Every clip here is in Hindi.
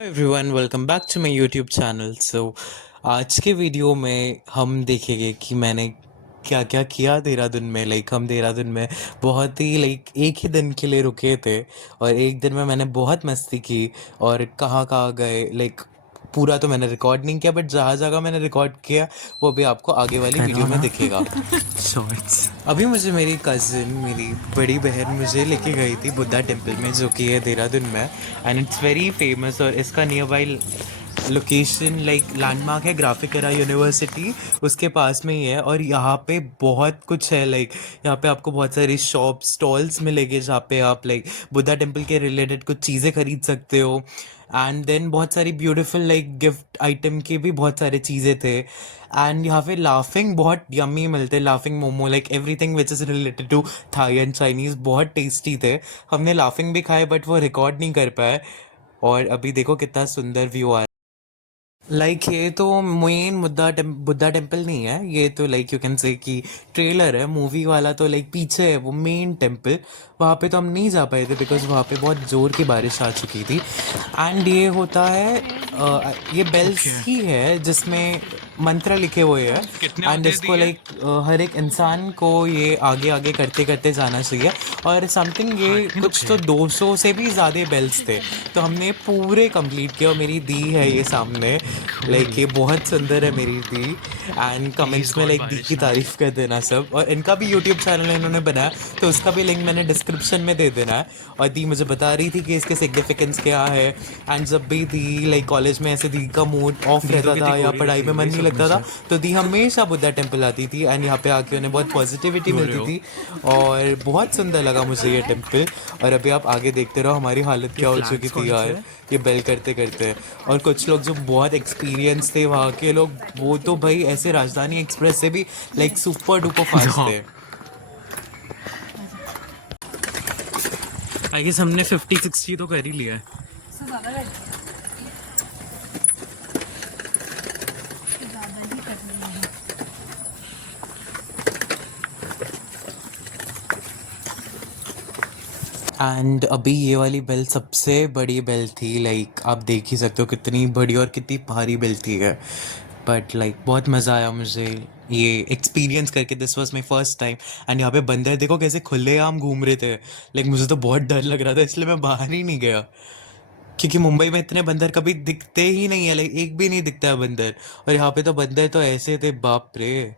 Everyone welcome back to my YouTube channel. आज के वीडियो में हम देखेंगे कि मैंने क्या क्या किया देहरादून में। हम देहरादून में बहुत ही एक ही दिन के लिए रुके थे और एक दिन में मैंने बहुत मस्ती की। और कहाँ कहाँ गए पूरा तो मैंने रिकॉर्ड नहीं किया, बट जहाँ जगह मैंने रिकॉर्ड किया वो भी आपको आगे वाली वीडियो में दिखेगा। शॉर्ट्स। अभी मुझे मेरी कज़िन, मेरी बड़ी बहन मुझे लेके गई थी बुद्धा टेम्पल में, जो कि है देहरादून में। एंड इट्स वेरी फेमस और इसका नियर बाई लोकेशन लैंडमार्क है ग्राफिक एरा यूनिवर्सिटी, उसके पास में ही है। और यहाँ पे बहुत कुछ है, यहाँ पे आपको बहुत सारी शॉप स्टॉल्स मिलेंगे जहाँ पे आप बुद्धा टेम्पल के रिलेटेड कुछ चीज़ें खरीद सकते हो। एंड देन बहुत सारी ब्यूटीफुल गिफ्ट आइटम के भी बहुत सारे चीज़ें थे। एंड यहाँ पे लाफिंग बहुत यम्मी मिलते हैं, laughing Momo everything which is related to Thai and Chinese बहुत टेस्टी थे। हमने लाफिंग भी खाए बट वो रिकॉर्ड नहीं कर पाए। और अभी देखो कितना सुंदर व्यू आ। ये तो मेन बुद्धा टेम्पल नहीं है, ये तो यू कैन से कि ट्रेलर है मूवी वाला। तो पीछे है वो मेन टेम्पल, वहाँ पे तो हम नहीं जा पाए थे बिकॉज वहाँ पे बहुत ज़ोर की बारिश आ चुकी थी। एंड ये होता है ये बेल्स ओके। ही है जिसमें मंत्र लिखे हुए हैं। कितने एंड होते हैं इसको दिए? हर एक इंसान को ये आगे आगे करते करते जाना चाहिए। और समथिंग हाँ, ये इतने कुछ होते तो हैं। 200 से भी ज़्यादा बेल्स थे, तो हमने पूरे कंप्लीट किया। और मेरी दी है ये सामने, Cool। ये बहुत सुंदर है मेरी दी। एंड प्लीज कमेंट्स में गॉड दी बारिश की ना आए। तारीफ कर देना सब। और इनका भी यूट्यूब चैनल इन्होंने बनाया, तो उसका भी लिंक मैंने डिस्क्रिप्शन में दे देना है। और दी मुझे बता रही थी कि इसके सिग्निफिकेंस क्या है। एंड जब भी दी कॉलेज में ऐसे दी का मूड ऑफ दी तो रहता कितनी था या गोरी पढ़ाई दिख में रही है मन भाई नहीं सब में लगता था, से। तो दी हमेशा बुद्धा टेम्पल आती थी। एंड यहाँ पे आके उन्हें बहुत पॉजिटिविटी गोरे मिलती हो। थी। और बहुत सुंदर लगा मुझे ये टेम्पल। और अभी आप आगे देखते रहो हमारी हालत ये क्या हो चुकी फ्लैग्स थी कौन से यार, है? ये बेल करते करते। और कुछ लोग जो बहुत एक्सपीरियंस थे वहाँ के लोग, वो तो भाई ऐसे राजधानी एक्सप्रेस से भी सुपर डुपर फास्ट जाओ। थे। आई गेस हमने 50-60 तो कर ही लिया है। एंड अभी ये वाली बेल सबसे बड़ी बेल थी। आप देख ही सकते हो कितनी बड़ी और कितनी भारी बेल थी है। बट बहुत मज़ा आया मुझे ये एक्सपीरियंस करके। This was my first time. And यहाँ पे बंदर देखो कैसे खुलेआम घूम रहे थे। मुझे तो बहुत डर लग रहा था, इसलिए मैं बाहर ही नहीं गया। क्योंकि मुंबई में इतने बंदर कभी दिखते ही नहीं है, एक भी नहीं दिखता है बंदर। और यहाँ पे तो बंदर तो ऐसे थे, बाप रे।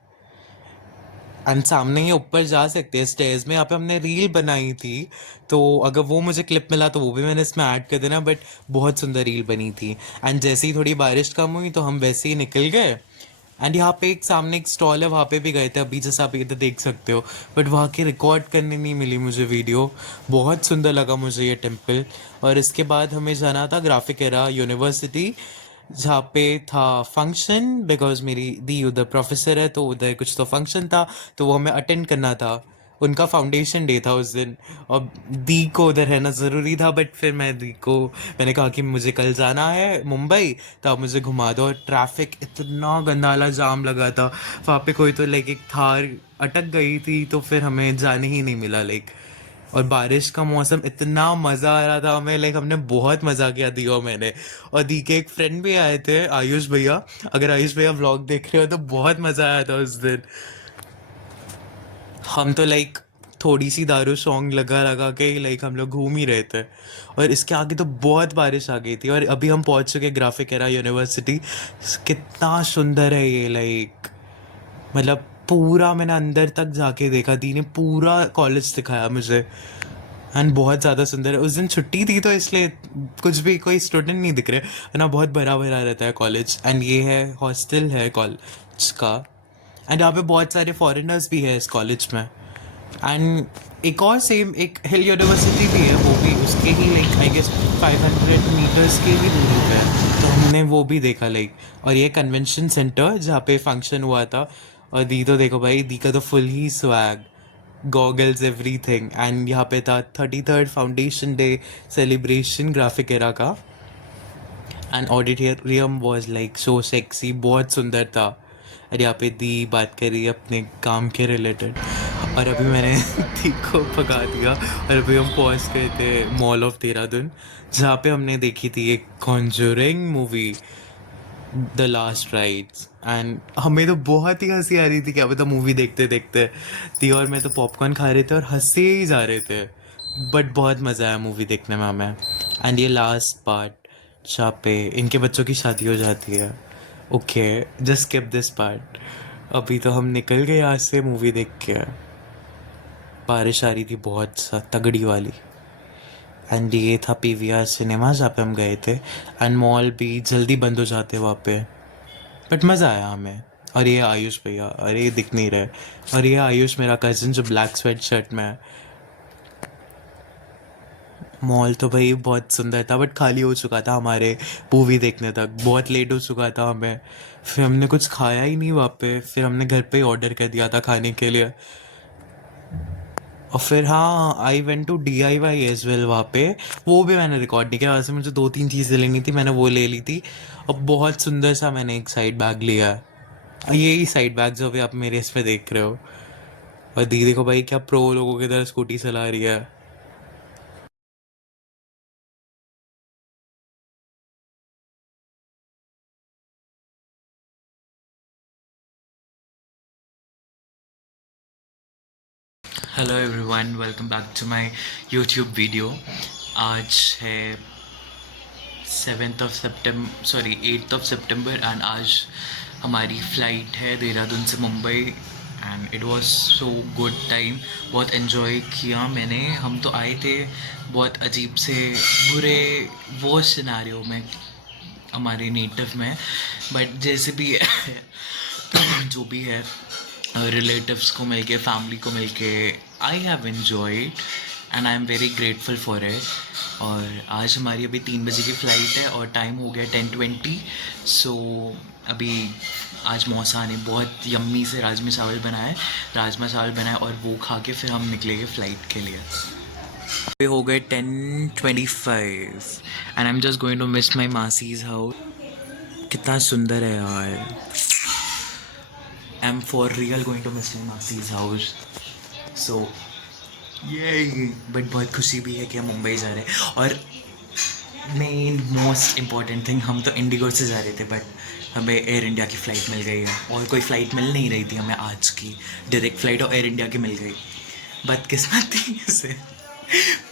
एंड सामने ही ऊपर जा सकते हैं स्टेयर्स में, यहाँ पे हमने रील बनाई थी। तो अगर वो मुझे क्लिप मिला तो वो भी मैंने इसमें ऐड कर देना। बट बहुत सुंदर रील बनी थी। एंड जैसे ही थोड़ी बारिश कम हुई तो हम वैसे ही निकल गए। एंड यहाँ पे एक सामने एक स्टॉल है, वहाँ पे भी गए थे अभी, जैसा आप इधर देख सकते हो। बट वहाँ की रिकॉर्ड करने नहीं मिली मुझे वीडियो। बहुत सुंदर लगा मुझे ये टेम्पल। और इसके बाद हमें जाना था ग्राफिक एरा यूनिवर्सिटी, जहाँ पे था फंक्शन। बिकॉज मेरी दी उधर प्रोफेसर है, तो उधर कुछ तो फंक्शन था, तो वो हमें अटेंड करना था। उनका फाउंडेशन डे था उस दिन, और दी को उधर रहना ज़रूरी था। बट फिर मैंने कहा कि मुझे कल जाना है मुंबई, तो आप मुझे घुमा दो। और ट्रैफिक इतना गंदाला जाम लगा था वहाँ पे, कोई तो एक थार अटक गई थी, तो फिर हमें जाने ही नहीं मिला और बारिश का मौसम, इतना मज़ा आ रहा था हमें। हमने बहुत मज़ा किया दी और मैंने। और दी के एक फ्रेंड भी आए थे, आयुष भैया। अगर आयुष भैया व्लॉग देख रहे हो तो बहुत मज़ा आया था उस दिन। हम तो थोड़ी सी दारू सॉन्ग लगा लगा के हम लोग घूम ही रहे थे। और इसके आगे तो बहुत बारिश आ गई थी। और अभी हम पहुंच चुके ग्राफिक एरा यूनिवर्सिटी। कितना सुंदर है ये, मतलब पूरा मैंने अंदर तक जाके देखा, दी ने पूरा कॉलेज दिखाया मुझे। एंड बहुत ज़्यादा सुंदर है। उस दिन छुट्टी थी तो इसलिए कुछ भी कोई स्टूडेंट नहीं दिख रहे, है ना। बहुत भरा भरा रहता है कॉलेज। एंड ये है हॉस्टल है कॉलेज का। एंड यहाँ पे बहुत सारे फॉरेनर्स भी है इस कॉलेज में। एंड एक और सेम एक हिल यूनिवर्सिटी भी है, वो भी उसके ही आई गेस 500 मीटर्स के ही दूरी पे है, तो हमने वो भी देखा और ये कन्वेंशन सेंटर जहाँ पे फंक्शन हुआ था। और दी तो देखो भाई, दी का तो फुल ही स्वैग, गॉगल्स एवरीथिंग। एंड यहाँ पे था 33rd foundation day celebration graphic era का। And auditorium was so sexy, बहुत सुंदर था। और यहाँ पे दी बात कर रही है अपने काम के रिलेटेड। और अभी मैंने ठीक को भगा दिया और अभी हम पहुंच गए थे मॉल ऑफ देहरादून, जहाँ पे हमने देखी थी एक Conjuring movie, the last rides. And हमें तो बहुत ही हंसी आ रही थी, क्या पता मूवी देखते देखते ती और मैं तो पॉपकॉर्न खा रहे थे और हंसे ही जा रहे थे। बट बहुत मज़ा आया मूवी देखने में हमें। एंड ये लास्ट पार्ट जहाँ पे इनके बच्चों की शादी हो जाती है, okay just skip this part. अभी तो हम निकल गए यहाँ से मूवी देख के। बारिश आ रही थी बहुत सा तगड़ी वाली। एंड ये था पीवीआर सिनेमा जहाँ पे हम गए थे। एंड मॉल भी जल्दी बंद हो जाते वहाँ पे, बट मज़ा आया हमें। और ये आयुष भैया, अरे ये दिख नहीं रहे, और ये आयुष मेरा कज़न जो ब्लैक स्वेट शर्ट में है। मॉल तो भाई बहुत सुंदर था, बट खाली हो चुका था हमारे मूवी देखने तक, बहुत लेट हो चुका था हमें। फिर हमने कुछ खाया ही नहीं वहाँ पे, फिर हमने घर पे ही ऑर्डर कर दिया था खाने के लिए। और फिर हाँ, I went to DIY as well वहाँ पे। वो भी मैंने रिकॉर्ड नहीं किया, वैसे मुझे 2-3 चीज़ें लेनी थी, मैंने वो ले ली थी। और बहुत सुंदर सा मैंने एक साइड बैग लिया है, यही साइड बैग जो अभी आप मेरे इस पे देख रहे हो। और दीदी को भाई क्या प्रो लोगों की तरह स्कूटी चला रही है। Hello everyone, welcome back to my YouTube video. आज है 8th of September एंड आज हमारी फ़्लाइट है देहरादून से Mumbai. And it was so good time, बहुत एंजॉय किया मैंने। हम तो आए थे बहुत अजीब से बुरे वो सिनारियो में, हमारे नेटिव में, बट जैसे भी है जो भी है, रिलेटिव्स को मिलके, फैमिली को मिलके, I have enjoyed and I am very grateful for it. और आज हमारी अभी 3 बजे की फ़्लाइट है और टाइम हो गया 10:20। सो अभी आज मौसा ने बहुत यम्मी से राजमा चावल बनाए और वो खा के फिर हम निकलेंगे फ़्लाइट के लिए। अभी हो गए 10:25 and I am just going to miss my मासीज हाउस। कितना सुंदर है यार, I am for real going to miss my मासीज हाउस। सो ये बट बहुत खुशी भी है कि हम मुंबई जा रहे हैं। और मेन मोस्ट इम्पॉर्टेंट थिंग, हम तो इंडिगो से जा रहे थे बट हमें एयर इंडिया की फ़्लाइट मिल गई है। और कोई फ़्लाइट मिल नहीं रही थी हमें आज की, डायरेक्ट फ़्लाइट और एयर इंडिया की मिल गई। बदकिस्मत थी इससे,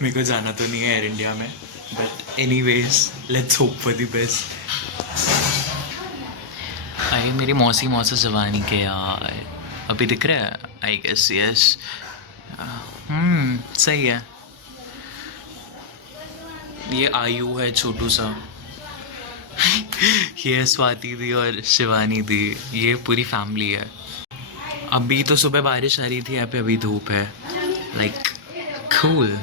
मेरे को जाना तो नहीं है एयर इंडिया में, but anyways let's hope for the best. अरे मेरी मौसा जवानी के यार, अभी दिख रहा है आई गेस, यस। सही है। ये आयु है छोटू सा ये स्वाति दी और शिवानी दी, ये पूरी फैमिली है। अभी तो सुबह बारिश आ रही थी यहाँ पे, अभी धूप है, लाइक कूल।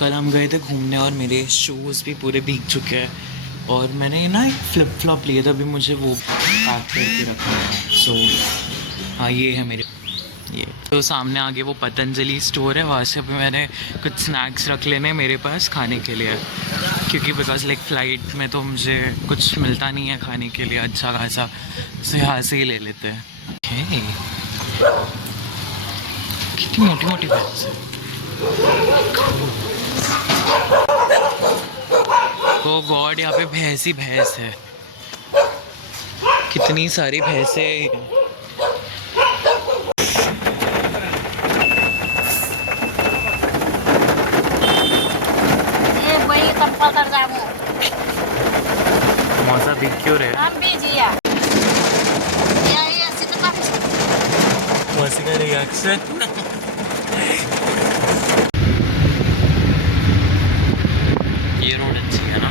कल हम गए थे घूमने और मेरे शूज़ भी पूरे भीग चुके हैं। और मैंने ना एक फ्लिप फ्लॉप लिए थे, अभी मुझे वो पैक करके रखा है। सो हाँ, ये है मेरे, ये तो सामने आगे वो पतंजलि स्टोर है, वहाँ से अभी मैंने कुछ स्नैक्स रख लेने मेरे पास खाने के लिए, क्योंकि बिकॉज लाइक फ़्लाइट में तो मुझे कुछ मिलता नहीं है खाने के लिए अच्छा खासा, तो यहाँ से ही ले लेते हैं। कितनी मोटी मोटी भैंस है। ओ गॉड, यहाँ पे भैंस ही भैंस है, कितनी सारी भैंसें। मौसा दिख क्यों रहे? मौसी का रिएक्शन ये रोड अच्छी है ना।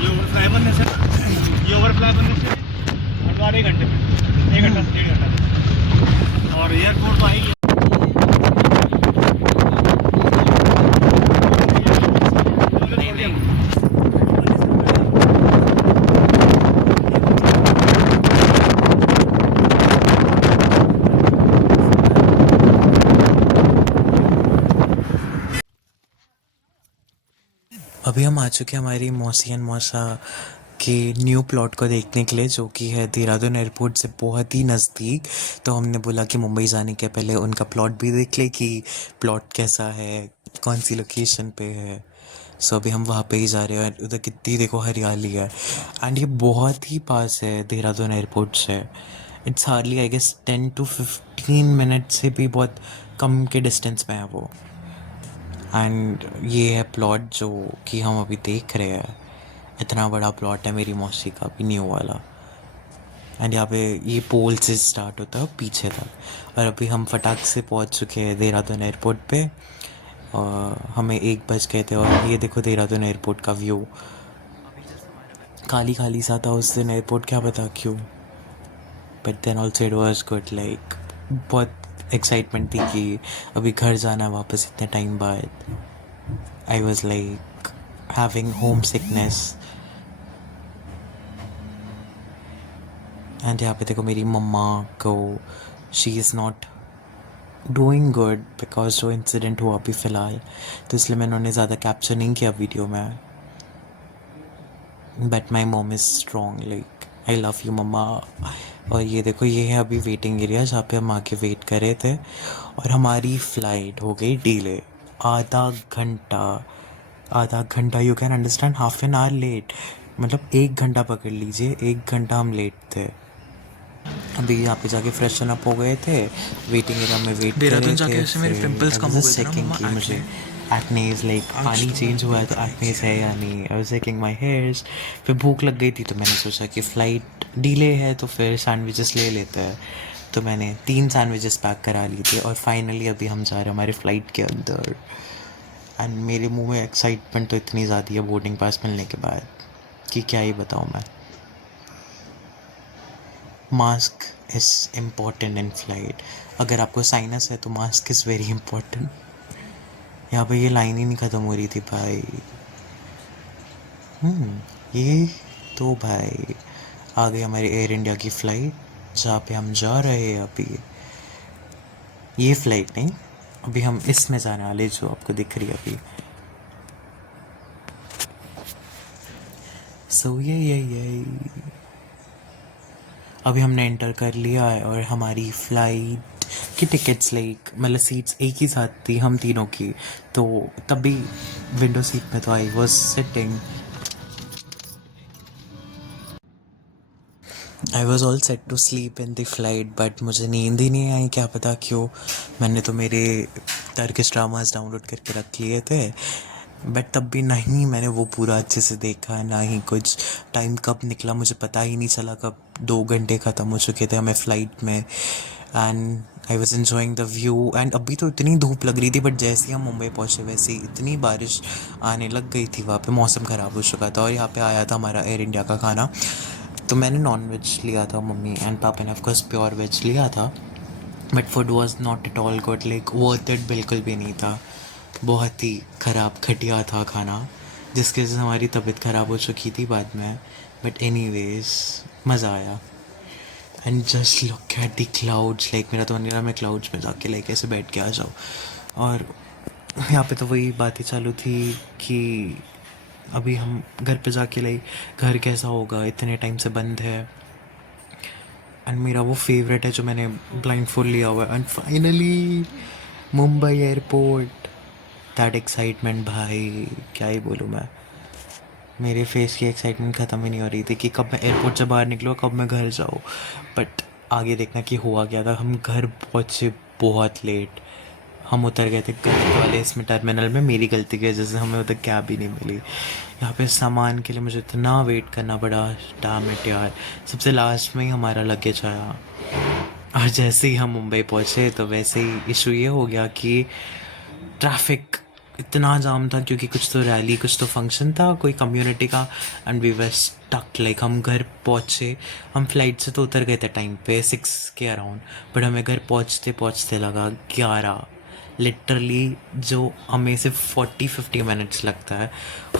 ये ओवरफ्लाई बनने से हटवा 1 घंटे में, 1 घंटा से 1.5 घंटा, और एयरपोर्ट तो आएगी। अभी हम आ चुके हैं हमारी मौसी एंड मौसा के न्यू प्लॉट को देखने के लिए, जो कि है देहरादून एयरपोर्ट से बहुत ही नज़दीक। तो हमने बोला कि मुंबई जाने के पहले उनका प्लॉट भी देख ले कि प्लॉट कैसा है, कौन सी लोकेशन पे है। सो अभी हम वहाँ पे ही जा रहे हैं और उधर कितनी देखो हरियाली है। एंड ये बहुत ही पास है देहरादून एयरपोर्ट से। It's hardly I guess 10 to 15 minute से भी बहुत कम के डिस्टेंस में है वो। एंड ये है प्लॉट जो कि हम अभी देख रहे हैं। इतना बड़ा प्लॉट है मेरी मौसी का भी, न्यू वाला। एंड यहाँ पे ये पोल से स्टार्ट होता है पीछे तक। और अभी हम फटाक से पहुँच चुके हैं देहरादून एयरपोर्ट पे। और हमें 1 बज गए थे और ये देखो देहरादून एयरपोर्ट का व्यू। खाली खाली सा था उस दिन एयरपोर्ट, क्या पता क्यों। But then also it was good, like बहुत एक्साइटमेंट थी कि अभी घर जाना है वापस इतने टाइम बाद। I was like having home sickness. And यहाँ पे देखो मेरी मम्मा को, she is not doing good because जो इंसिडेंट हुआ अभी फ़िलहाल, तो इसलिए मैंने उन्हें ज़्यादा कैप्चर नहीं किया वीडियो में। But my mom is strong, like I love you mama. और ये देखो ये है अभी वेटिंग एरिया जहाँ पे हम आके वेट कर रहे थे। और हमारी फ़्लाइट हो गई डिले आधा घंटा। आधा घंटा, you can understand, half an hour late. मतलब 1 घंटा पकड़ लीजिए, 1 घंटा हम लेट थे। अभी यहाँ पे जाके फ्रेशन अप हो गए थे, वेटिंग एरिया में वेट कर देहरादून रहे जाके थे। वैसे मेरे फिर पिंपल्स आई कम वाज हो जस्ट गए थे ना चेकिंग मम्मा, कि मुझे एक्ने एक्ने इज लाइक पानी चेंज हुआ है तो एक्नेस है या नहीं। I was checking my hairs. फिर भूख लग गई थी तो मैंने सोचा कि फ़्लाइट डिले है तो फिर सैंडविचेस ले लेते हैं। तो मैंने 3 सैंडविचेस पैक करा लिए थे और फाइनली अभी हम जा रहे हैं हमारे फ़्लाइट के अंदर। एंड मेरे मुंह में एक्साइटमेंट तो इतनी ज़्यादा है बोर्डिंग पास मिलने के बाद कि क्या ही बताऊँ मैं। Mask is important in flight. अगर आपको साइनस है तो मास्क इज़ वेरी इम्पॉर्टेंट। यहाँ पे ये लाइन ही नहीं ख़त्म हो रही थी भाई। ये तो भाई आ गई हमारी एयर इंडिया की फ़्लाइट जहाँ पे हम जा रहे हैं अभी। ये फ़्लाइट नहीं, अभी हम इसमें जाने वाले जो आपको दिख रही है अभी। सो ये अभी हमने एंटर कर लिया है और हमारी फ़्लाइट की टिकट्स लाइक मतलब सीट्स एक ही साथ थी हम तीनों की। तो तभी विंडो सीट में तो I was sitting. I was all set to sleep in the flight but मुझे नींद ही नहीं आई, क्या पता क्यों। मैंने तो मेरे टर्किश ड्रामास डाउनलोड करके रख लिए थे बट तब भी नहीं मैंने वो पूरा अच्छे से देखा, ना ही कुछ। टाइम कब निकला मुझे पता ही नहीं चला, कब 2 घंटे ख़त्म हो चुके थे हमें फ़्लाइट में। And I was enjoying the view. And अभी तो इतनी धूप लग रही थी बट जैसे ही हम मुंबई पहुँचे वैसे ही इतनी बारिश आने लग गई थी। वहाँ पे मौसम ख़राब हो चुका था और यहाँ पे आया था हमारा एयर इंडिया का खाना। तो मैंने नॉन वेज लिया था, मम्मी एंड पापा ने ऑफकोर्स प्योर वेज लिया था। But food was not at all good, like worth it बिल्कुल भी नहीं था। बहुत ही ख़राब घटिया था खाना, जिसकी वजह से हमारी तबीयत ख़राब हो चुकी थी बाद में। बट एनीवेज मज़ा आया। And just look at the clouds, like मेरा तो मन मैं क्लाउड्स में जाके लाइक ऐसे बैठ के आ जाऊँ। और यहाँ पे तो वही बातें चालू थी कि अभी हम घर पे जाके लाइक घर कैसा होगा, इतने टाइम से बंद है। एंड मेरा वो फेवरेट है जो मैंने ब्लाइंड फोल्ड लिया हुआ है। And finally Mumbai airport, that excitement भाई क्या ही बोलूँ मैं। मेरे फेस की एक्साइटमेंट ख़त्म ही नहीं हो रही थी कि कब मैं एयरपोर्ट से बाहर निकलूँ, कब मैं घर जाऊँ। बट आगे देखना कि हुआ क्या था। हम घर पहुँचे बहुत लेट। हम उतर गए थे गलत वाले इसमें टर्मिनल में, मेरी गलती की वजह से हमें उधर कैब ही नहीं मिली। यहाँ पे सामान के लिए मुझे इतना वेट करना पड़ा, डैम इट यार। सबसे लास्ट में ही हमारा लगेज आया और जैसे ही हम मुंबई पहुँचे तो वैसे ही इशू ये हो गया कि ट्रैफिक इतना जाम था क्योंकि कुछ तो रैली, कुछ तो फंक्शन था कोई कम्युनिटी का। And we were stuck, like हम घर पहुँचे, हम फ्लाइट से तो उतर गए थे टाइम पे 6 के अराउंड, बट हमें घर पहुँचते पहुँचते लगा 11। लिटरली जो हमें सिर्फ 40-50 मिनट्स लगता है,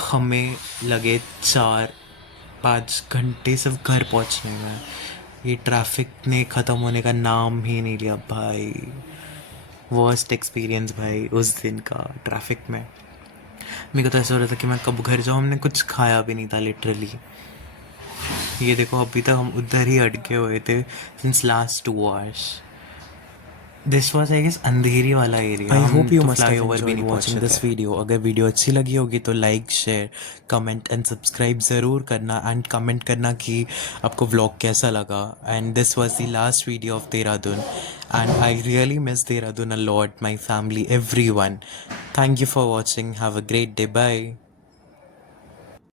हमें लगे 4-5 घंटे सिर्फ घर पहुँचने में। ये ट्रैफिक ने ख़त्म होने का नाम ही नहीं लिया भाई। वर्स्ट एक्सपीरियंस भाई उस दिन का ट्रैफिक में। मेरे को तो ऐसा हो रहा था कि मैं कब घर जाऊँ, हमने कुछ खाया भी नहीं था लिटरली। ये देखो अभी तक हम उधर ही अटके हुए थे since last 2 hours। This was I guess Andheri वाला एरिया, आई हम होप यू तो मस्ट फ्लाई हैव ओवर भी एंजॉयड नहीं वॉचिंग पहुंचे दिस थे। वीडियो। अगर वीडियो अच्छी लगी होगी तो like share comment and subscribe ज़रूर करना, एंड कमेंट करना कि आपको व्लॉग कैसा लगा। And this was the last video of Dehradun, and I really miss Dehradun a lot, my family, everyone. Thank you for watching, have a great day, bye.